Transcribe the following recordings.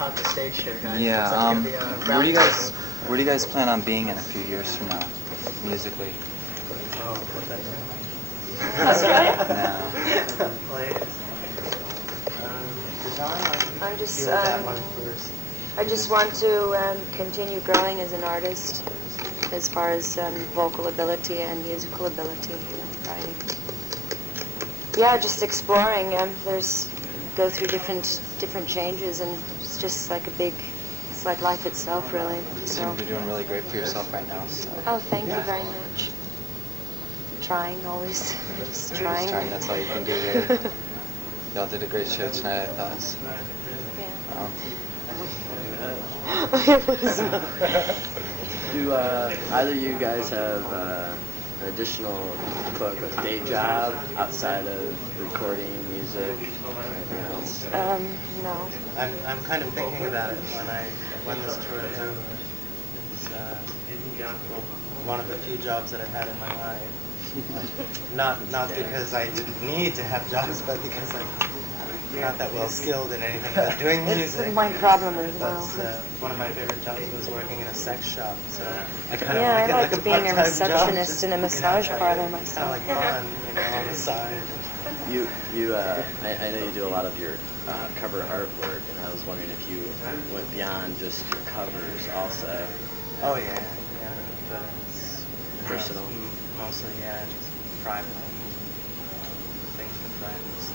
talk the stage here, guys. Yeah. Where do you guys plan on being in a few years from now, musically? Oh, what's that mean? Australia? No. I just want to continue growing as an artist, as far as vocal ability and musical ability, writing. Yeah, just exploring. Go through different changes, and it's just like it's like life itself, really. You seem to be doing really great for yourself right now. So. Oh, thank you very much. Trying, always. Just trying. That's all you can do here. Y'all did a great show tonight, I thought. So. Do either of you guys have an additional quote-unquote day job outside of recording music or anything else? No. I'm kind of thinking about it when this tour is over. It's one of the few jobs that I've had in my life. Not because I didn't need to have jobs, but because I'm not that well skilled in anything but doing music. It's my problem as well. One of my favorite jobs was working in a sex shop. So I like being a receptionist in a massage parlor myself. Kind of like fun, on the side. I know you do a lot of your cover artwork, and I was wondering if you went beyond just your covers also. Oh yeah, but it's personal. Mostly, just private things for friends.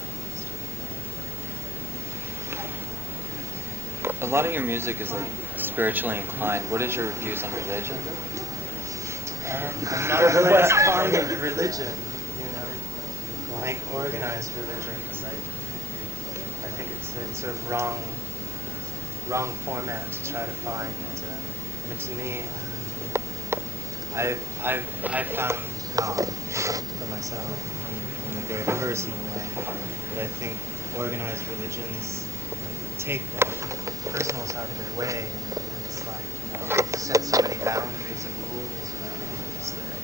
A lot of your music is like spiritually inclined. What is your views on religion? I'm not really fond of religion, like organized religion. I think it's a wrong format to try to find. To me, I've found God for myself in a very personal way. But I think organized religions take that personal side of it away, and it's like set so many boundaries and rules around things that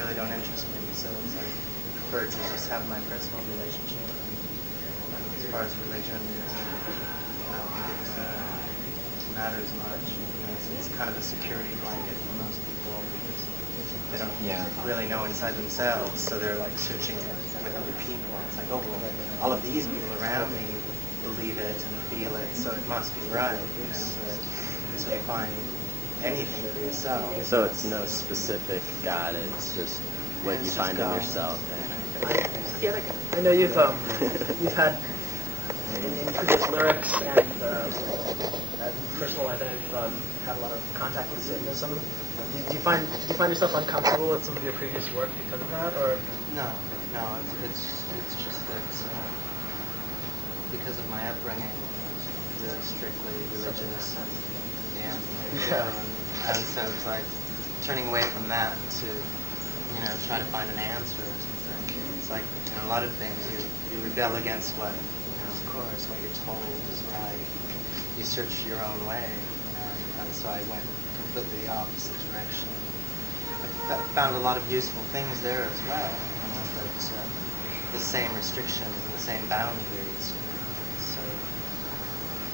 really don't interest me. So it's like I prefer to just have my personal relationship. And as far as religion, I don't think it matters much. It's kind of a security blanket for most people. They don't really know inside themselves, so they're like searching it with other people. It's like, oh, well, all of these people around me believe it and feel it, so it must be right. So you find anything for yourself. So it's no specific God, it's just what you find in yourself. I know you've had in previous lyrics and personal life, you've had a lot of contact with Satanism. Do you find yourself uncomfortable with some of your previous work because of that, or? No. It's just that because of my upbringing, really strictly religious and so it's like turning away from that to try to find an answer or something. It's like a lot of things you rebel against what of course what you're told is right. You search your own way, and so I went completely the opposite direction. I found a lot of useful things there as well, but the same restrictions and the same boundaries. So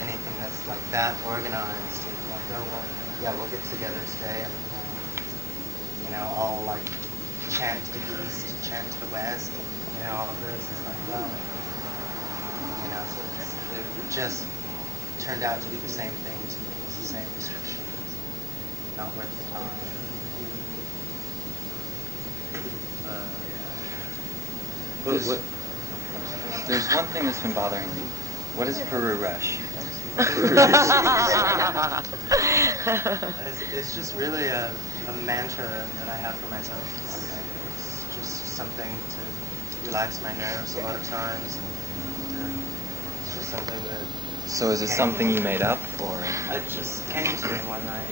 anything that's like that organized, like, oh well, yeah, we'll get together today and all like chant to the east, chant to the west, and all of this is like, well, so it just turned out to be the same thing to me. It's the same restrictions, not worth the time. There's one thing that's been bothering me. What is Peru Rush? It's just really a mantra that I have for myself. It's just something to relax my nerves a lot of times. It's just something that... So is it something you made up, or? It just came to me one night,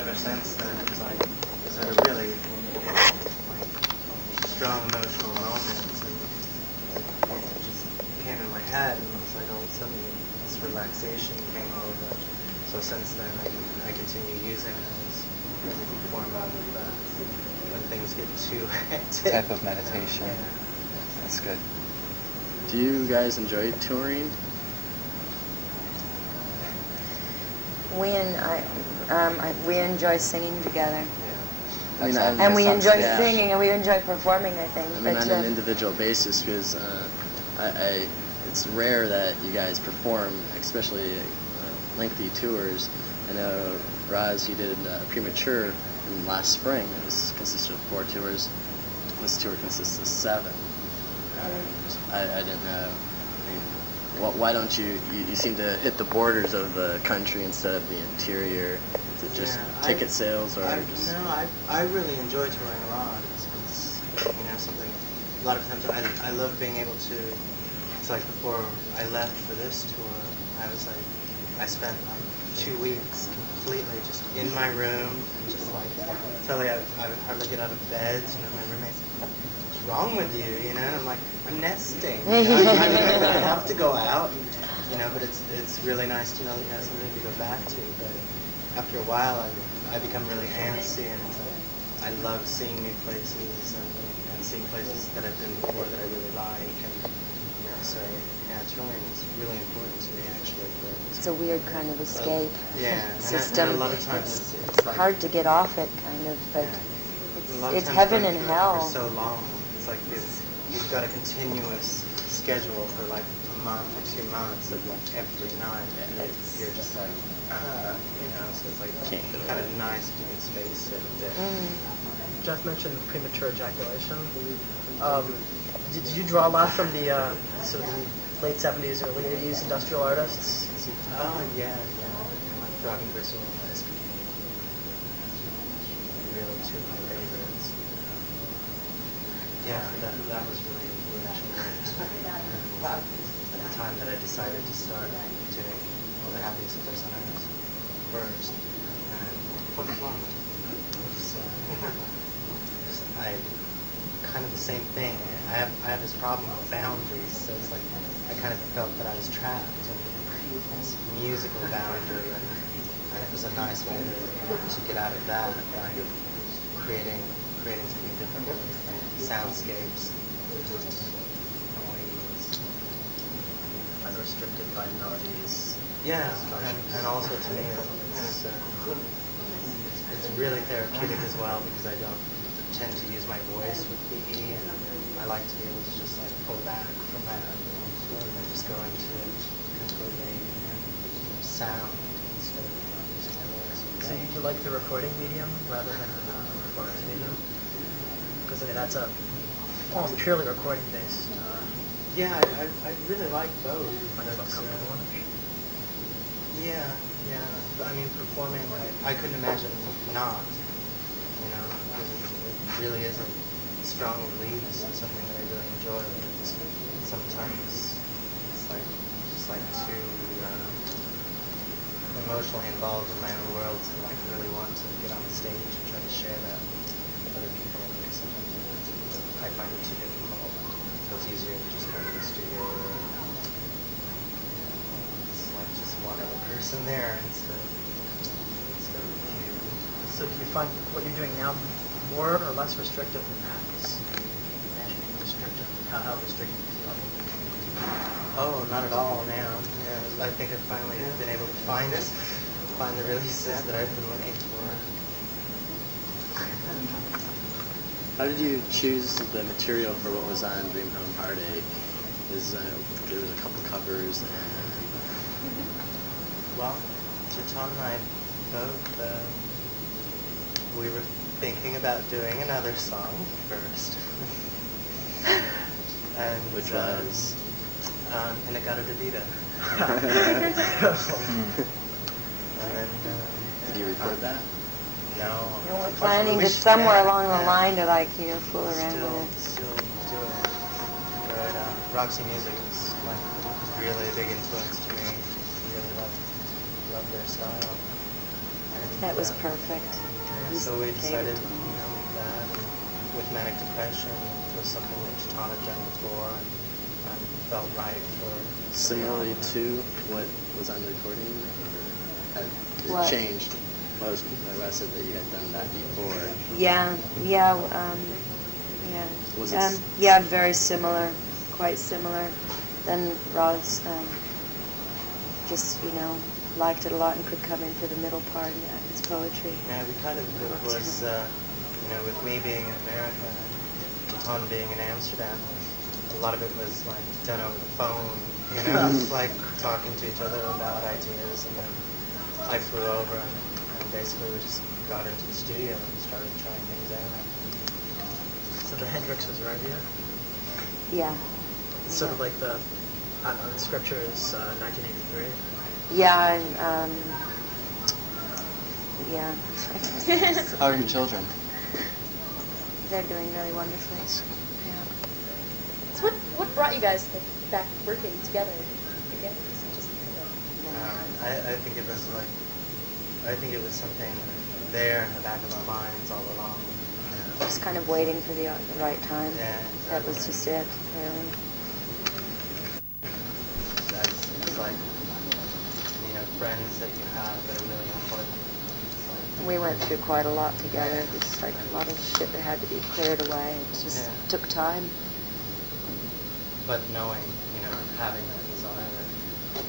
ever since then, it's like, it was a really strong emotional moment, and it just came in my head, and it was like all of a sudden this relaxation came over. So since then, I continue using it as a form of when things get too hectic. Type of meditation. That's good. Do you guys enjoy touring? we enjoy singing together. I mean, And we enjoy yeah. singing, and we enjoy performing, I think. I mean, but, on an individual basis, because it's rare that you guys perform, especially lengthy tours. I know, Rozz, you did Premature last spring. It consisted of 4 tours. This tour consists of 7. And I didn't know. I mean, why don't you seem to hit the borders of the country instead of the interior? Is it just ticket sales, or just... No, I really enjoy touring a lot. It's something. A lot of times I love being able to. It's like before I left for this tour, I spent like 2 weeks completely just in my room, and just like totally I would hardly get out of bed. My roommate's like, "What's wrong with you?" I'm like, "I'm nesting. I have to go out." But it's really nice to know that you have something to go back to. But after a while, I become really antsy, and it's like, I love seeing new places and seeing places that I've been before that I really like, and so touring is really important to me actually. But it's a weird kind of escape system. And a lot of times it's like hard to get off it, kind of, but it's times heaven going and through it hell. for so long. It's like you've got a continuous schedule for like a month or 2 months of like every night. You're just like, so it's like kind of nice to get space at it. Jeff mentioned premature ejaculation. Did you draw a lot from the sort of the late 70s, early 80s industrial artists? Oh, yeah. Like Robbie Griswold has really 2 of my favorites. That was really influential. At the time that I decided to start doing All the Happiest Place on Earth first. And what's wrong? I kind of the same thing. I have this problem with boundaries, so it's like I kind of felt that I was trapped in this musical boundary, and it was a nice way to get out of that by creating something different, soundscapes, noise, Unrestricted by melodies. Yeah, and also to me it's really therapeutic as well, because I don't tend to use my voice with PE, and I like to be able to just like pull back from that and just go into completely sound instead of using my voice. So you like the recording medium rather than the performance medium? Because that's a almost purely recording based. Yeah, I really like both. Find yourself comfortable in it? Yeah. I mean, performing, I couldn't imagine not. Because it really is a strong release and something that I really enjoy. But sometimes it's like too emotionally involved in my own world to like really want to get on the stage and try to share that with other people. And sometimes I find it too difficult. So it's easier to just go to the studio. It's like just one other person there instead of a few. So do you find what you're doing now more or less restrictive than that? Imagining restrictive. How restrictive do you feel? Oh, not at all now. Yeah, I think I've finally been able to find the releases that I've been looking for. How did you choose the material for what was on Dream Home Heartache? There was a couple covers, and Well, John and I both we were thinking about doing another song first, and which was Inagata de Vida. And then did you record that? No. We're planning to somewhere along the line to fool around with it. Still do it. But Roxy Music is like really a big influence to me. Really love their style. And, That was perfect. so we decided, that with Manic Depression was something that Gitane had done before and felt right for. Similarly to what was on the recording, or had it changed? Most the rest of that you had done that before. Yeah. Was it Very similar, quite similar. Then Rozz just, liked it a lot and could come in for the middle part and act his poetry. Yeah, we kind of, it was, with me being in America and Gitane being in Amsterdam, a lot of it was like done over the phone, just like talking to each other about ideas, and then I flew over and basically we just got into the studio and started trying things out. So the Hendrix was your idea? Yeah. It's sort of like the scripture is 1983. Yeah, yeah. How are your children? They're doing really wonderfully. Yeah. So what brought you guys back working together again? I think it was something there in the back of our minds all along. Just kind of waiting for the right time. Yeah, That was just it, really. It's like, friends that you have that are really important. We went through quite a lot together. Just like a lot of shit that had to be cleared away. It just took time. But knowing, having that desire to,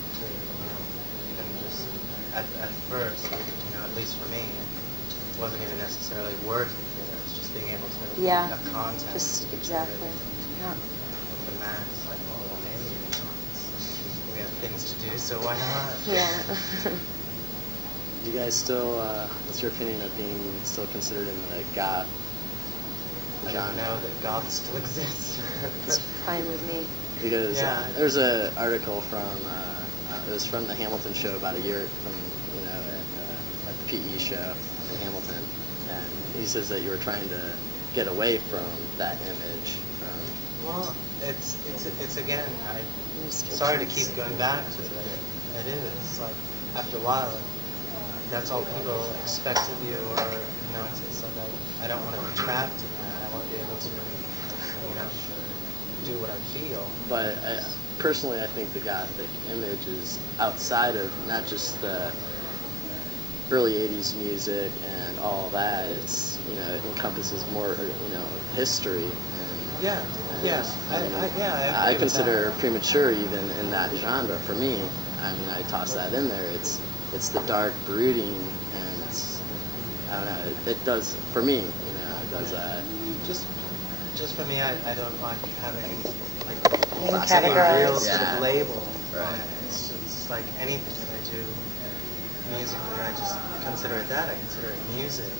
even just at first, at least for me, it wasn't even necessarily working together. It's just being able to have contact. Just exactly. Yeah. With the man, it's like, oh, well, hey, we have things to do, so why not? Yeah. You guys still, what's your opinion of being still considered in the goth I genre? don't know that goth still exists. It's fine with me. Because there's an article from, it was from the Hamilton show about a year from, at the PE show in Hamilton, and he says that you were trying to get away from that image. Well, it's again, I'm sorry to keep going back to it, but it is, like, after a while, that's all people expect of you, or, it's like, I don't want to be trapped in that. I want to be able to, do what I feel. But personally, I think the gothic image is outside of not just the early 80s music and all that. It's, it encompasses more, history. And, I consider premature even in that genre for me. I mean, I toss that in there. It's the dark brooding, and it's, I don't know, it does, for me, it does that. Just for me, I don't like having, like, categorize. real sort of label. Right. It's like anything that I do musically, I just consider it that. I consider it music.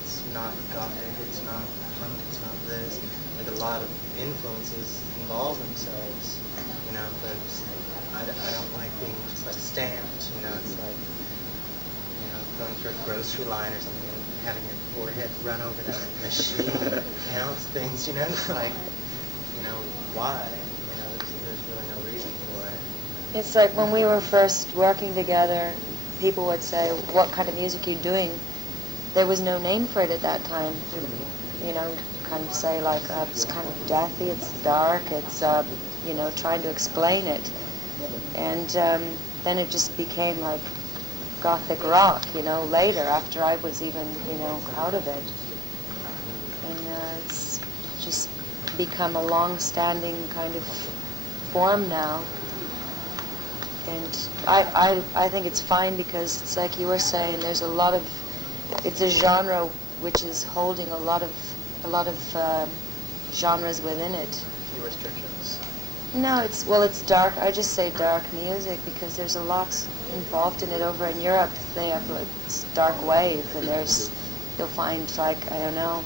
It's not gothic, it's not punk, it's not this. Like, a lot of influences involve themselves, but I don't like being just like stamped, it's like, going through a grocery line or something and having your forehead run over that machine, things, it's like, why? There's really no reason for it. It's like when we were first working together, people would say, what kind of music are you doing? There was no name for it at that time. Kind of say like, it's kind of deathy, it's dark, it's, trying to explain it. And then it just became like gothic rock, later, after I was even, out of it. And it's just become a long-standing kind of form now. And I think it's fine because it's like you were saying, there's it's a genre which is holding a lot of genres within it. Few restrictions. No, it's dark. I just say dark music because there's a lot involved in it. Over in Europe, they have it's dark wave, and you'll find like, I don't know,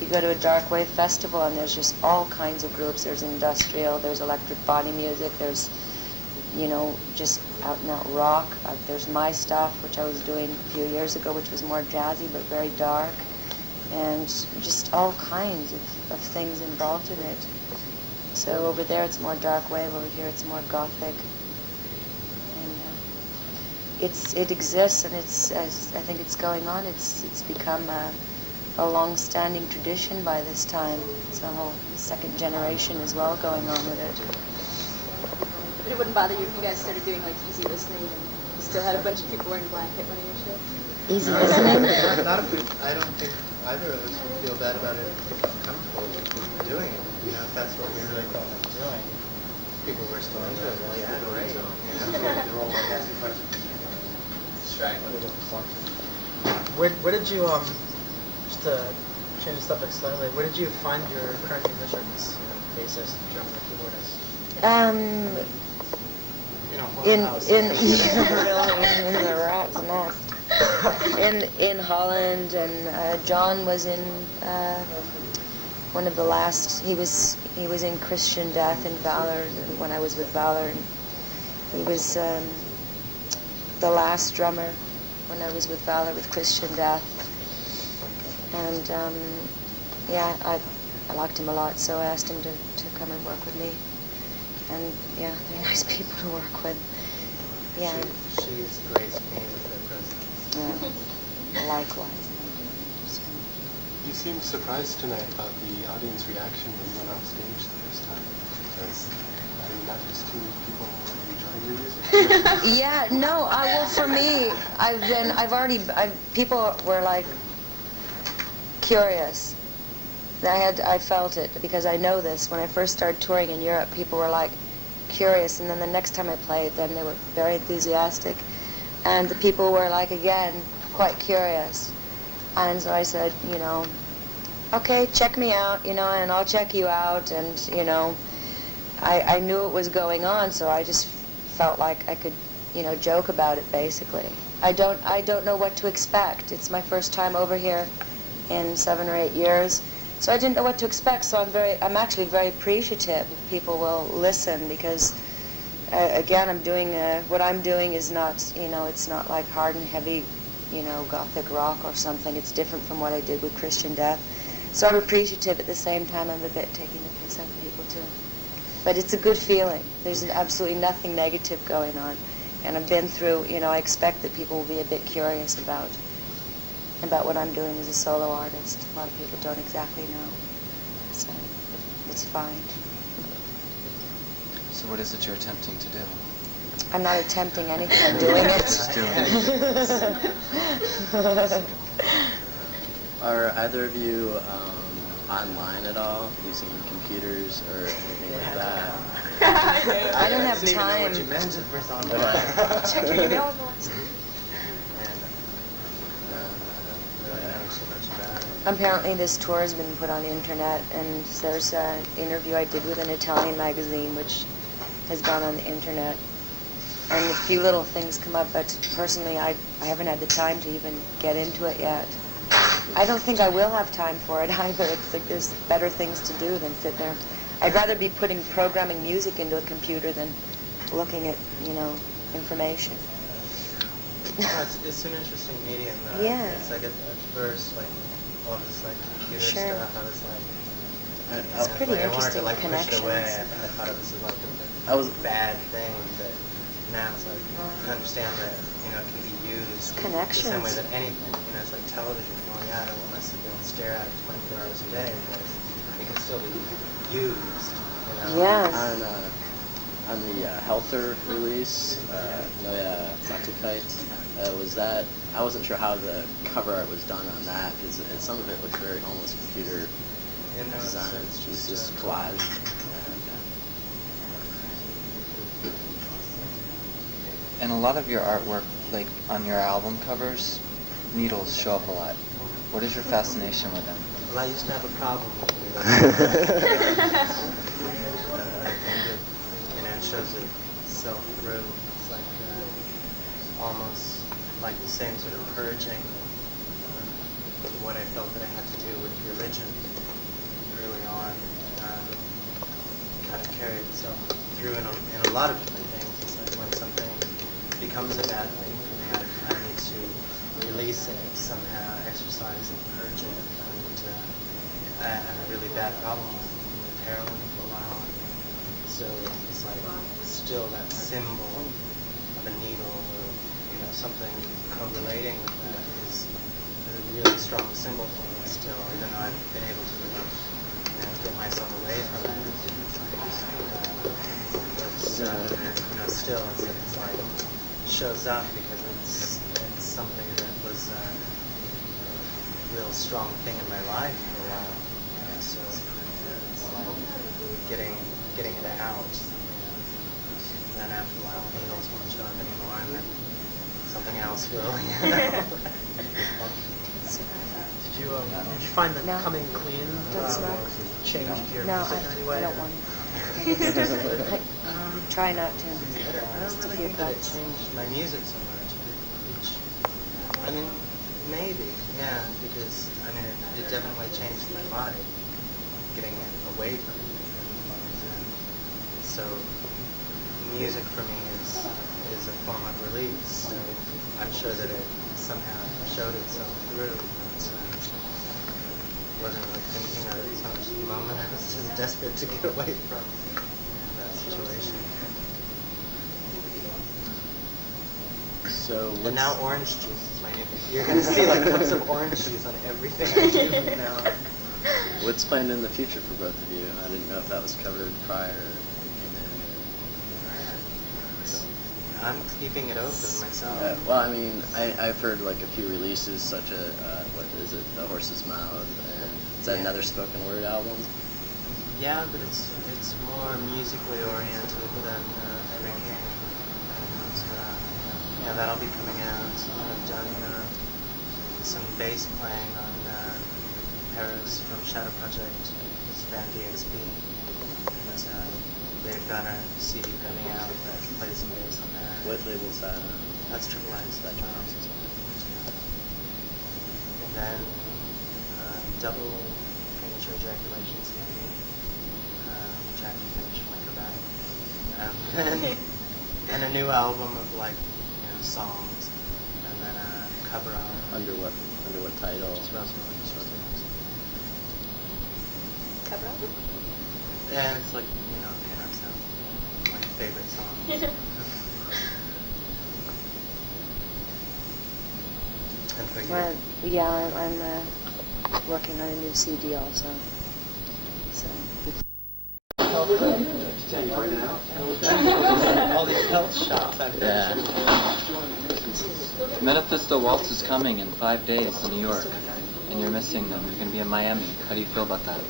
you go to a dark wave festival and there's just all kinds of groups. There's industrial, there's electric body music, there's, just out and out rock. There's my stuff, which I was doing a few years ago, which was more jazzy but very dark, and just all kinds of things involved in it. So over there it's more dark wave, over here it's more gothic. And it exists, and I think it's going on. It's become a long-standing tradition by this time. It's a whole second generation as well going on with it. But it wouldn't bother you if you guys started doing like easy listening and you still had a bunch of people wearing black at one of your shows? Easy listening? I don't think either of us would feel bad about it if we felt comfortable with doing it. If that's what we really felt like doing. People were still into it. Well, yeah, great. Where did you just to change the subject slightly? Where did you find your current musicians, bassist, drummer, keyboardist? In the rat's nest. In Holland, and John was in one of the last. He was in Christian Death and Valor when I was with Valor. And he was the last drummer when I was with Valor with Christian Death. And yeah, I liked him a lot, so I asked him to come and work with me. And yeah, they're nice people to work with. Yeah. She's graced me with her presence. Yeah. Likewise. So. You seemed surprised tonight about the audience reaction when you went on stage the first time. Because not just too many people enjoying your music. Yeah, no, well, for me, people were like curious. I felt it because I know this. When I first started touring in Europe, people were like curious, and then the next time I played, then they were very enthusiastic, and the people were like again quite curious, and so I said, okay, check me out, and I'll check you out, and I knew it was going on, so I just felt like I could, joke about it basically. I don't know what to expect. It's my first time over here in 7 or 8 years. So I didn't know what to expect, so I'm actually very appreciative if people will listen, because again, what I'm doing is not, it's not like hard and heavy, gothic rock or something. It's different from what I did with Christian Death. So I'm appreciative at the same time. I'm a bit taking the piss out of people too. But it's a good feeling. There's absolutely nothing negative going on. And I've been through, I expect that people will be a bit curious about what I'm doing as a solo artist. A lot of people don't exactly know, so it's fine. So what is it you're attempting to do? I'm not attempting anything, I'm doing it. Just doing it. Are either of you online at all, using computers or anything like that? I don't have didn't even know time. what you mentioned for online. Check your email. Apparently this tour has been put on the internet, and there's an interview I did with an Italian magazine which has gone on the internet. And a few little things come up, but personally I haven't had the time to even get into it yet. I don't think I will have time for it either. It's like there's better things to do than sit there. I'd rather be programming music into a computer than looking at, information. Yeah, it's an interesting medium. Yeah. It's like at first, like all this like computer Sure. stuff. I was like, It's pretty I wanted to interesting, like push it away. connections. I thought it was like I was a bad thing, but now it's like I understand that it can be used the same way Connections. that anything. It's like television. Well, yeah, I don't want to sit there and stare at it 24 hours a day, but it can still be used. Yes. on the Helter release, Satukite, was that, I wasn't sure how the cover art was done on that, because some of it looked very almost computer design. It's just collage. And a lot of your artwork, like on your album covers, needles show up a lot. What is your fascination with them? Well, I used to have a problem with it. It shows itself through. It's like almost like the same sort of purging of what I felt that I had to do with religion early on. Kind of carried itself through in a lot of different things. It's like when something becomes a bad thing for me, I need to release it somehow, exercise and purge it. And I had a really bad problem with heroin for a while. So it's like still that symbol of a needle or something correlating with that is a really strong symbol for me still, even though I've been able to get myself away from it. But still it's like it shows up because it's something that was a real strong thing in my life for a while. So it's like getting it out. And then after a while, it doesn't show up anymore, and then something else swirling. Did you find that No. coming clean Don't smoke. changed your No, music in any way? I don't want it. Try not to. I don't Just a really few think that it cuts. changed my music so much. I mean, maybe, yeah, because I mean, it definitely changed my body, getting away from it. So, music for me is a form of release. So I'm sure that it somehow showed itself through. But, wasn't really thinking of it so much at the moment. I was just desperate to get away from that situation. So And now orange juice is my new thing. You're gonna see like clips of orange juice on everything I do now. what's planned in the future for both of you? I didn't know if that was covered prior. Or if you came in. I'm keeping it open myself. Well, I mean, I've heard like a few releases, such a what is it, The Horse's Mouth, and is that Yeah. another spoken word album? Yeah, but it's more musically oriented than drinking. And yeah, that'll be coming out. I've done some bass playing on Paris from Shadow Project, this band DXP. And they've got a CD coming out that plays some bass on there. What label's that? That's Triple X, that mouse. And then double premature ejaculation CD, which I haven't finished my back. And then and a new album of like songs, and then a cover album. Under what title? Just Rozz. Cover album? And it's like that's my favorite song. And for you? Well, yeah, I'm working on a new CD also. So. All these health shots I've Yeah. Metaphysical Waltz is coming in 5 days in New York, and you're missing them. You're going to be in Miami. How do you feel about that?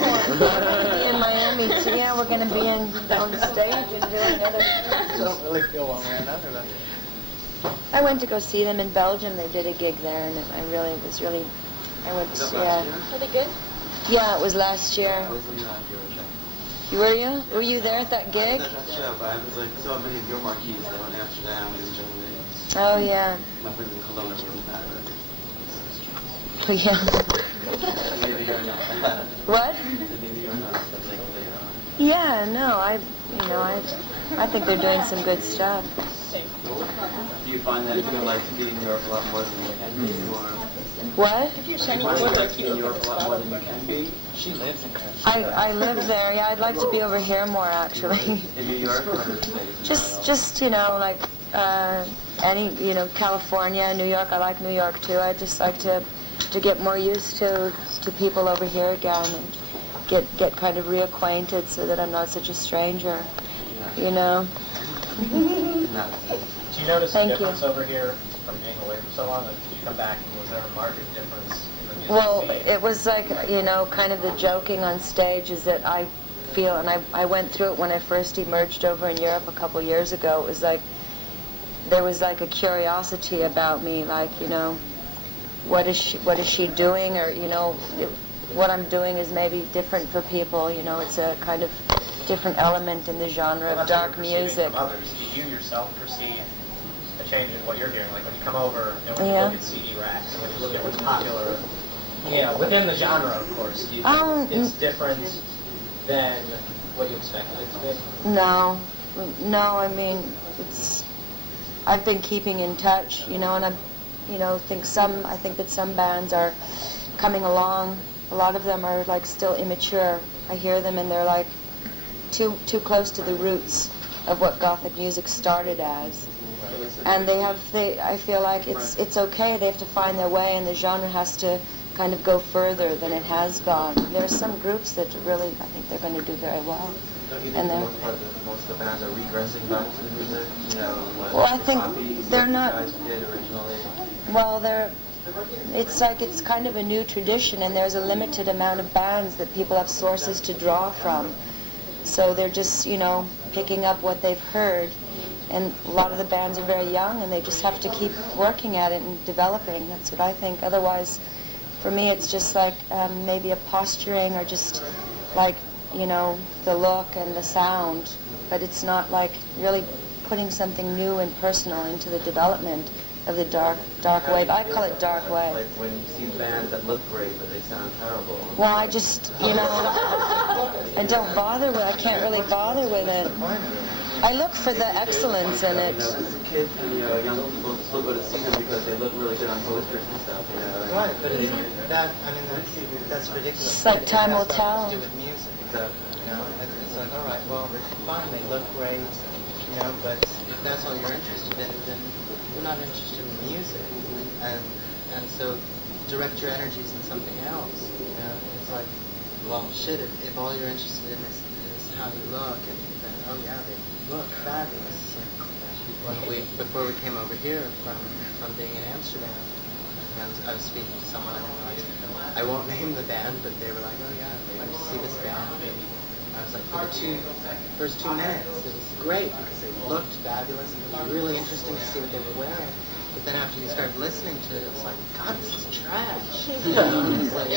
We're going to be in Miami too. Yeah, we're going to be on stage and doing other. I don't really feel one way or another about it. I went to go see them in Belgium. They did a gig there, and I went. Yeah, Are they good? yeah, it was last year. Were you? Were you there at that gig? That's not sure, but I was like so many of your marquees that were in Amsterdam and in Germany. Oh yeah. My friends in Cologne are really bad at Oh yeah. it. Maybe you're not. What? Maybe you're not. Yeah, no, I think they're doing some good stuff. Do you find that you like to be in Europe a lot more than you can be? Or What? do you find you like to be in Europe a lot more than you can be? She lives in there. I live there. Yeah, I'd like to be over here more actually. In New York or in the States? Just like California, New York. I like New York too. I just like to get more used to people over here again and get kind of reacquainted so that I'm not such a stranger. Do you notice Thank a you. difference over here from being away for so long? Like, did you come back and was there a marked difference in the music Well, scene? it was like, kind of the joking on stage is that I feel, and I went through it when I first emerged over in Europe a couple years ago, it was like, there was like a curiosity about me, like, what is she doing, or, what I'm doing is maybe different for people, it's a kind of different element in the genre of dark music. From others, do you yourself perceive a change in what you're hearing? Like when you come over and when you Yeah. look at CD racks and when you look at what's popular, within the genre, of course, do you think it's different than what you expected it to be? No, I mean, I've been keeping in touch, and I think that some bands are coming along. A lot of them are like still immature. I hear them and they're like too close to the roots of what Gothic music started as. And I feel like it's okay. They have to find their way, and the genre has to kind of go further than it has gone. There's some groups that really, I think they're going to do very well. Don't you And think they're, most of the bands are regressing back to the music? Well, I think they're not. What you guys did originally? Well, it's kind of a new tradition, and there's a limited amount of bands that people have sources to draw from. So they're just, picking up what they've heard. And a lot of the bands are very young, and they just have to keep working at it and developing. That's what I think. Otherwise, for me, it's just like maybe a posturing or just like, you know, the look and the sound. But it's not like really putting something new and personal into the development of the dark wave. I call it dark wave. Like when you see bands that look great but they sound terrible. Well, I just, you know, I don't bother with. I can't really bother with it. I look for the excellence in it. You know, as a kid, young people still go to see them because they look really good on posters and stuff. You know? Right, but that's ridiculous. It's like time will tell. It has nothing to do with music. You know, it's like, all right, well, fine, they look great, you know, but if that's all you're interested in, then you're not interested in music. And so direct your energies in something else. You know, it's like, well, shit, if all you're interested in is how you look, and oh yeah, they look fabulous. Before we came over here from being in Amsterdam, and I was speaking to someone, I won't name the band, but they were like, oh yeah, they went to see this band. And I was like, for the first 2 minutes, it was great because they looked fabulous and it was really interesting to see what they were wearing. But then after you started listening to it, it's like, God, this is trash. It's like,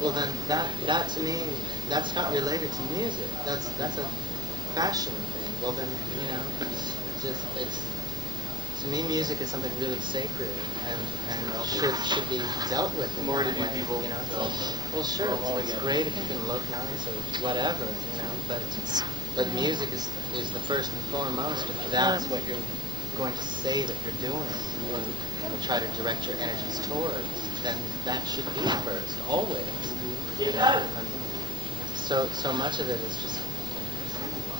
well then that to me, that's not related to music. That's a fashion thing. Well then, you know, it's to me, music is something really sacred and should be dealt with. More to people, you know. So, well, sure, it's great if you can look nice or whatever, you know. But music is the first and foremost. If that's what you're going to say that you're doing, or try to direct your energies towards, then that should be first, always. You know? So much of it is just.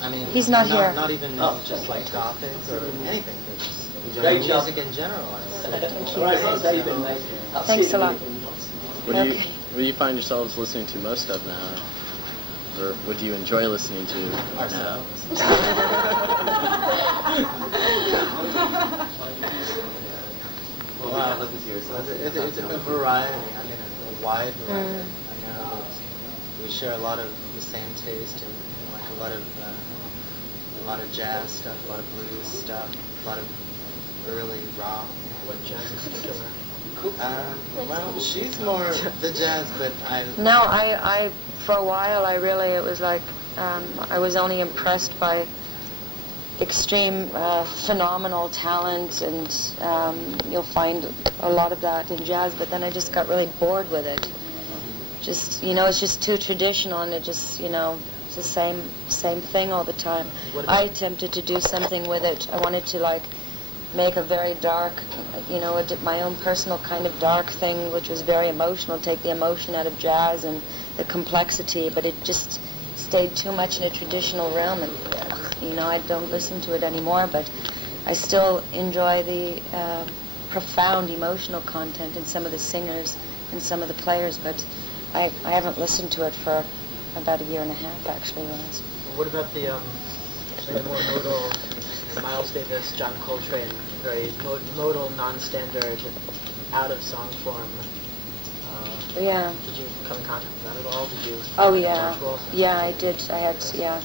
I mean, he's not here. Not even just like Gothic or anything. Just music in general. Thanks a lot. What do you find yourselves listening to most of now? Or what do you enjoy listening to now? Wow. It's a variety. I mean, a wide variety. I know we share a lot of the same taste in like a lot of jazz stuff, a lot of blues stuff, a lot of early rock. What jazz in particular? Well, she's more the jazz, but No, I for a while it was like I was only impressed by extreme phenomenal talent, and you'll find a lot of that in jazz, but then I just got really bored with it. Just, you know, it's just too traditional, and it just, you know, it's the same thing all the time. I attempted to do something with it. I wanted to like make a very dark, you know, my own personal kind of dark thing, which was very emotional, take the emotion out of jazz and the complexity, but it just stayed too much in a traditional realm, and you know, I don't listen to it anymore, but I still enjoy the profound emotional content in some of the singers and some of the players, but I haven't listened to it for about 1.5 years, actually, Rozz. What about the more modal Miles Davis, John Coltrane, very modal, non-standard, out of song form? Yeah. Did you come in contact with that at all? Did you? Oh yeah. Yeah, I did. I had, yeah.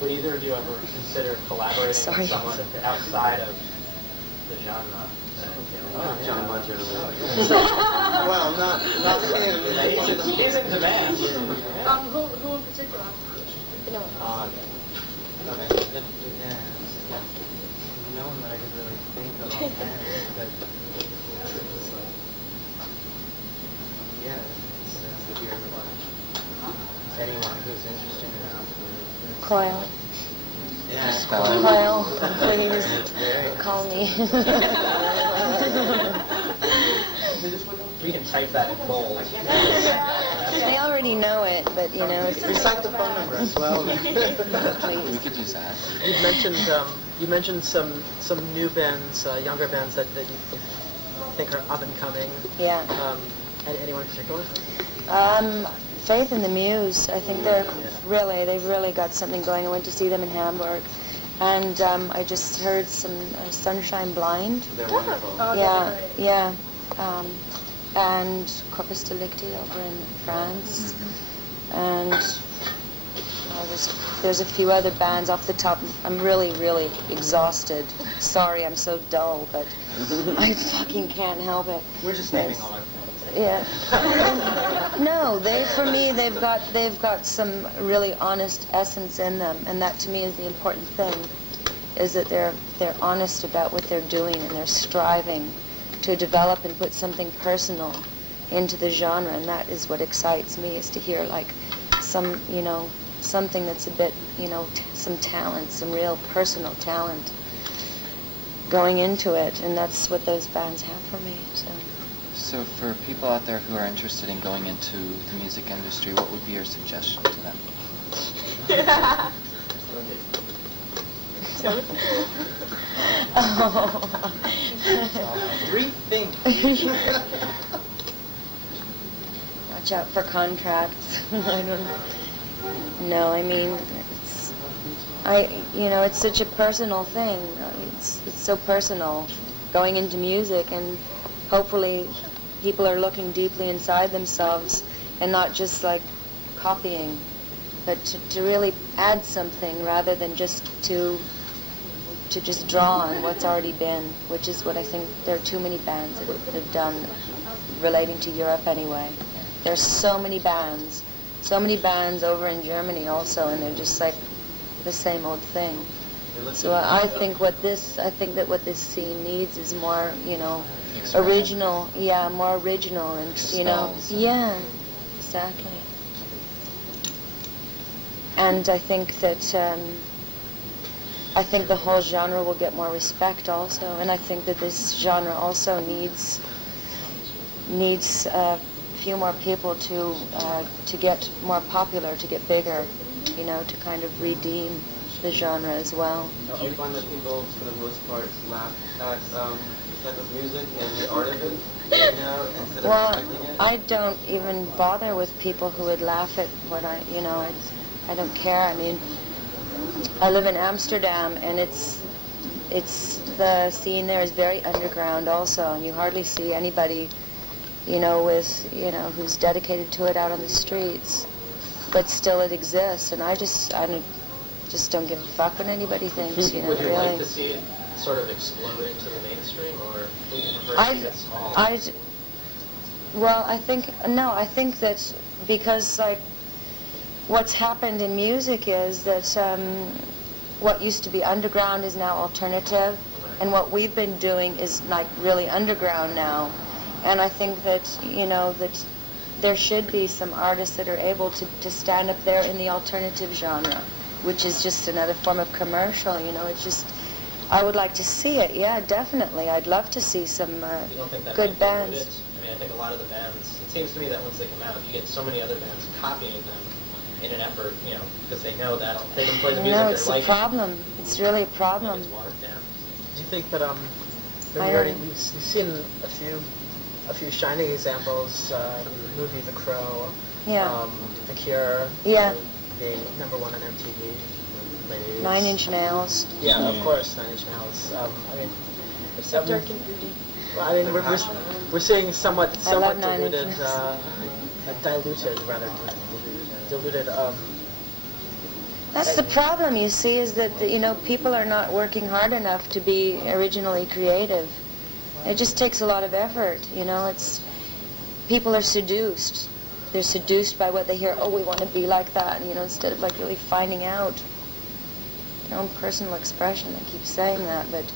Would either of you ever consider collaborating with someone outside of the genre? John Buncher. well, not him. He's in demand. Who in particular? No one that I could really think of offhand, but it's like, yeah, it's anyone who's interested enough. Coil. Yeah, Coil, please call me. We can type that in bold. They already know it, but you know, it's recite the phone number as well. We could use that. You mentioned some new bands, younger bands that you think are up and coming. Yeah. Anyone in particular? Faith and the Muse. I think they've really got something going. I went to see them in Hamburg, and I just heard some Sunshine Blind. They're wonderful. Yeah. And Corpus Delicti over in France, and There's a few other bands off the top. I'm really, really exhausted. Sorry, I'm so dull, but I fucking can't help it. We're just naming all our fans. Yeah. No, for me, they've got some really honest essence in them, and that to me is the important thing, is that they're honest about what they're doing, and they're striving to develop and put something personal into the genre, and that is what excites me, is to hear like some, something that's a bit, some talent, some real personal talent going into it, and that's what those bands have for me. So for people out there who are interested in going into the music industry, what would be your suggestion to them? Rethink. Watch out for contracts. I don't know. I mean, it's such a personal thing. It's so personal going into music, and hopefully people are looking deeply inside themselves and not just like copying, but to really add something rather than just to just draw on what's already been, which is what I think there are too many bands that have done, relating to Europe anyway. There's so many bands over in Germany also, and they're just like the same old thing. So I think that what this scene needs is more, original, more original, and yeah, exactly. And I think that the whole genre will get more respect also, and I think that this genre also needs a few more people to get more popular, to get bigger, to kind of redeem the genre as well. Do you find that people, for the most part, laugh at this type of music and the art of it, instead of respecting it? I don't even bother with people who would laugh at what I don't care. I mean, I live in Amsterdam, and it's the scene there is very underground also, and you hardly see anybody, who's dedicated to it out on the streets, but still it exists, and I don't give a fuck what anybody thinks, Would you really. like to see it sort of explode into the mainstream, or would you prefer to keep it small? I think that because, like, what's happened in music is that what used to be underground is now alternative, and what we've been doing is like really underground now. And I think that, that there should be some artists that are able to stand up there in the alternative genre, which is just another form of commercial, it's just, I would like to see it, yeah, definitely. I'd love to see some You don't think that good might bands. dilute it? I mean, I think a lot of the bands, it seems to me that once they come out, you get so many other bands copying them in an effort, because they know that they can play the music No, they're it's a liking. problem. It's really a problem. It's watered down. Do you think that we've seen a few shining examples? The movie The Crow, Yeah. The Cure, Yeah. being number one on MTV. Ladies. 9 Inch Nails. Yeah, of course, 9 Inch Nails. Dark and broody. Well, I mean, we're seeing somewhat love 9 Inch diluted, diluted. That's the problem, you see, is that, people are not working hard enough to be originally creative. It just takes a lot of effort, people are seduced. They're seduced by what they hear, oh, we want to be like that, and, instead of like really finding out their own personal expression. I keep saying that, but,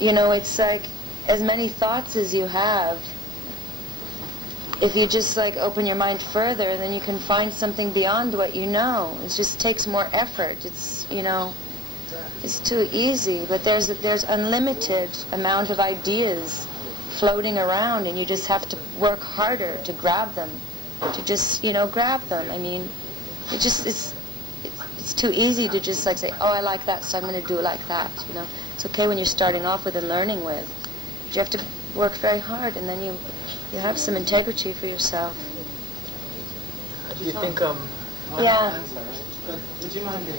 it's like as many thoughts as you have. If you just like open your mind further, then you can find something beyond what you know. It just takes more effort. It's it's too easy. But there's unlimited amount of ideas floating around, and you just have to work harder to grab them, to just grab them. I mean, it's too easy to just like say, oh, I like that, so I'm going to do it like that. It's okay when you're starting off with and learning with. But you have to work very hard, and then you have some integrity for yourself. Do you think, Yeah. Would you mind being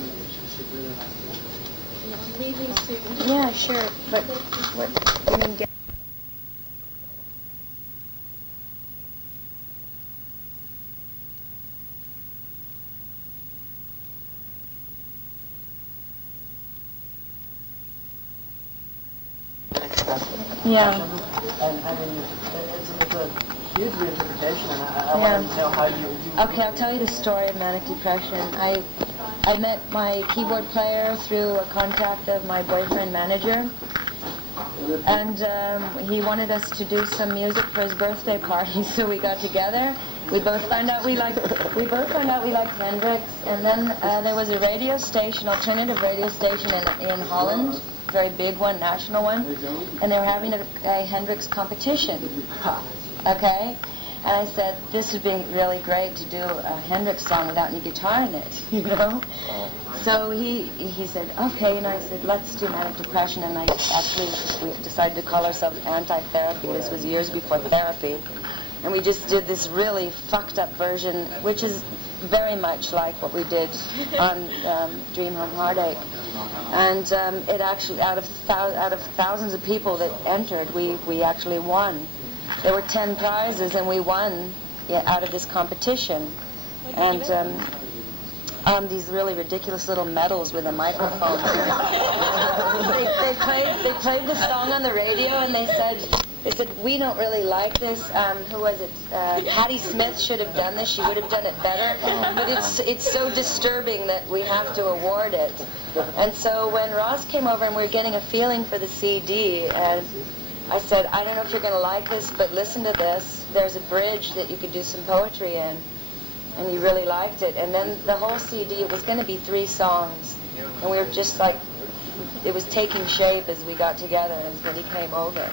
should really have to Leaving soon. Yeah, sure. But what? I mean, Yeah. And I mean, it's a huge reinterpretation, and I want to know how you... Okay, I'll tell you the story of manic depression. I met my keyboard player through a contact of my boyfriend manager, and he wanted us to do some music for his birthday party, so we got together. We both found out we liked Hendrix, and then there was a radio station, alternative radio station in Holland, very big one, national one, and they were having a Hendrix competition. Okay? And I said, this would be really great to do a Hendrix song without any guitar in it, you know? So he said, okay, and I said, let's do manic depression, and we decided to call ourselves Anti-Therapy. This was years before therapy. And we just did this really fucked up version, which is very much like what we did on Dream Home Heartache. And it actually, out of thousands of people that entered, we actually won. There were 10 prizes, and we won out of this competition. And these really ridiculous little medals with a microphone. they played the song on the radio, and they said, we don't really like this. Who was it? Patti Smith should have done this. She would have done it better. But it's so disturbing that we have to award it. And so when Rozz came over and we were getting a feeling for the CD, and I said, I don't know if you're going to like this, but listen to this. There's a bridge that you could do some poetry in. And he really liked it. And then the whole CD, it was going to be 3 songs. And we were just like, it was taking shape as we got together and when he came over.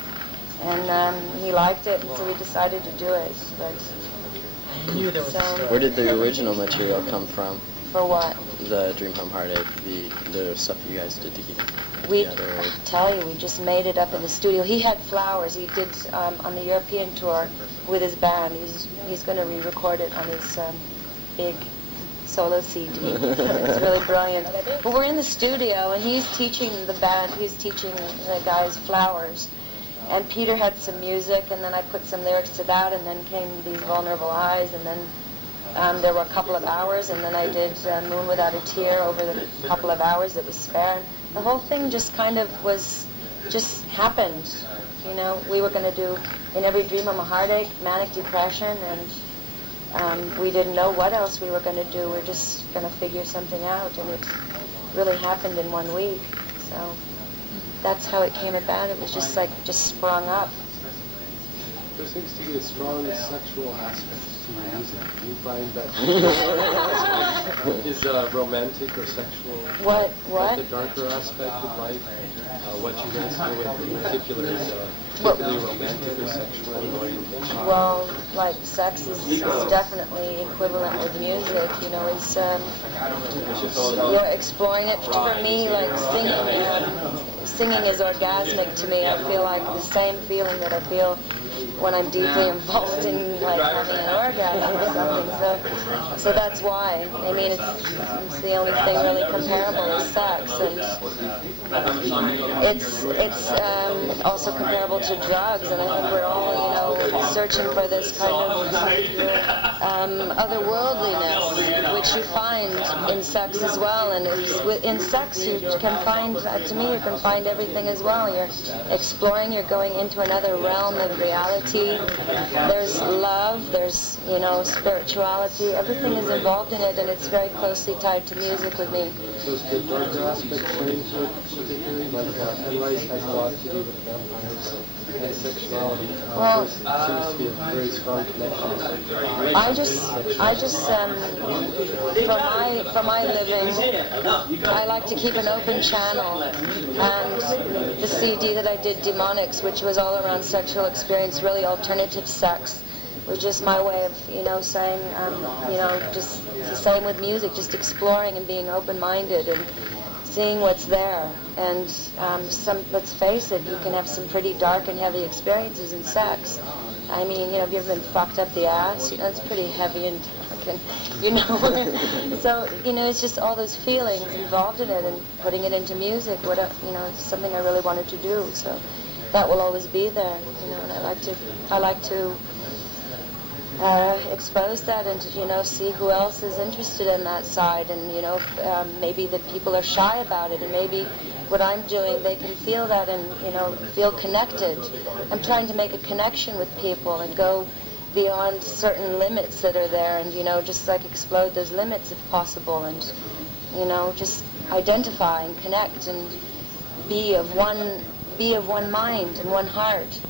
And he liked it, and so we decided to do it. But I knew there was a story. Where did the original material come from? For what? The Dream Home Heartache, the stuff you guys did together. I tell you, we just made it up in the studio. He had Flowers. He did on the European tour with his band. He's going to re-record it on his big solo CD. It's really brilliant. But we're in the studio, and he's teaching the band. He's teaching the guys Flowers. And Peter had some music, and then I put some lyrics to that, and then came These Vulnerable Eyes, and then there were a couple of hours, and then I did Moon Without a Tear over the couple of hours that was spare. The whole thing just kind of just happened. You know, we were going to do In Every Dream of a Heartache, Manic Depression, and we didn't know what else we were going to do. We were just going to figure something out, and it really happened in 1 week. So that's how it came about. It was just sprung up. There seems to be a strong sexual aspect to your music. Do you find that is romantic or sexual? What? The darker aspect of life, what you guys do in particular is particularly romantic or sexual? Well, like sex is definitely equivalent with music. You know, it's you're exploring it. For me, like singing is orgasmic to me. I feel like the same feeling that I feel when I'm deeply involved in like having an orgasm or something. So that's why. I mean, it's the only thing really comparable is sex, and it's also comparable to drugs. And I think we're all, searching for this kind of otherworldliness, which you find in sex as well. And in sex, you can find, to me, you can find everything as well. You're exploring. You're going into another realm of reality. There's love, there's, spirituality. Everything is involved in it, and it's very closely tied to music with me. Does the darker aspect play into it particularly? Like NYC has a lot to do with vampires and sexuality. Well, there seems to be a very strong connection. I just for my living, I like to keep an open channel, and the CD that I did, Demonics, which was all around sexual experience, really alternative sex, was just my way of, saying, just the same with music, just exploring and being open-minded and seeing what's there. And let's face it, you can have some pretty dark and heavy experiences in sex. I mean, have you ever been fucked up the ass? It's pretty heavy and fucking, So, it's just all those feelings involved in it, and putting it into music, it's something I really wanted to do. So that will always be there, and I like to expose that and to, see who else is interested in that side, and maybe that people are shy about it, and maybe what I'm doing, they can feel that and feel connected. I'm trying to make a connection with people and go beyond certain limits that are there, and just like explode those limits if possible, and just identify and connect and be of one mind and one heart.